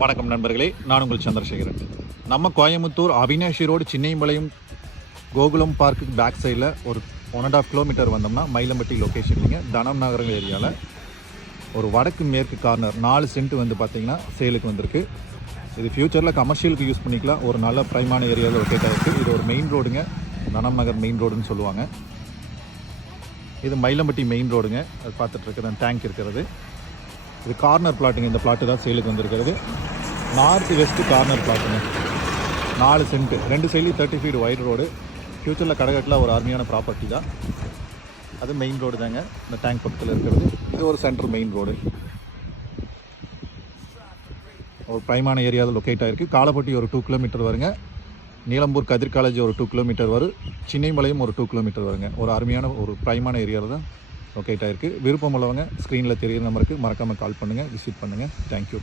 வணக்கம் நண்பர்களே, நான் உங்கள் சந்திரசேகரன். நம்ம கோயம்புத்தூர் அவினாஷி ரோடு சின்னையம்பாளையம் கோகுலம் பார்க்குக்கு பேக் சைடில் ஒரு 1.5 கிலோமீட்டர் வந்தோம்னா மயிலம்பட்டி லொக்கேஷன்லிங்க தனம் நகரம் ஏரியாவில் ஒரு வடக்கு மேற்கு கார்னர் 4 சென்ட் வந்து பார்த்திங்கன்னா சேலுக்கு வந்திருக்கு. இது ஃப்யூச்சரில் கமர்ஷியலுக்கு யூஸ் பண்ணிக்கலாம். ஒரு நல்ல ப்ரைமான ஏரியாவில் லொக்கேட் ஆகிருக்கு. இது ஒரு மெயின் ரோடுங்க, தனம் நகர் மெயின் ரோடுன்னு சொல்லுவாங்க. இது மயிலம்பட்டி மெயின் ரோடுங்க. அது பார்த்துட்ருக்குற டேங்க் இருக்கிறது. இது கார்னர் பிளாட்டுங்க. இந்த பிளாட்டு தான் சேலுக்கு வந்திருக்கிறது. நார்த் வெஸ்ட்டு கார்னர் பிளாட்டுங்க, 4 சென்ட், 2 சைட்லையும் 30 ஃபீட் வைட் ரோடு. ஃப்யூச்சரில் கடைகட்டில் ஒரு அருமையான ப்ராப்பர்ட்டி தான். அது மெயின் ரோடு தாங்க, இந்த டேங்க் பக்கத்தில் இருக்கிறது. இது ஒரு சென்ட்ரல் மெயின் ரோடு, ஒரு ப்ரைமான ஏரியாவில் லொக்கேட் ஆகிருக்கு. காலப்பட்டி ஒரு 2 கிலோமீட்டர் வருங்க. நீலம்பூர் கதிர் காலேஜ் ஒரு 2 கிலோமீட்டர் வரும். சின்னைமலையும் ஒரு 2 கிலோமீட்டர் வருங்க. ஒரு அருமையான ஒரு ப்ரைமான ஏரியாவில் தான் லொக்கேட் ஆகிருக்கு. விருப்பம் உள்ளவங்க ஸ்க்ரீனில் தெரியுற நம்பருக்கு மறக்காமல் கால் பண்ணுங்கள், விசிட் பண்ணுங்கள். தேங்க்யூ.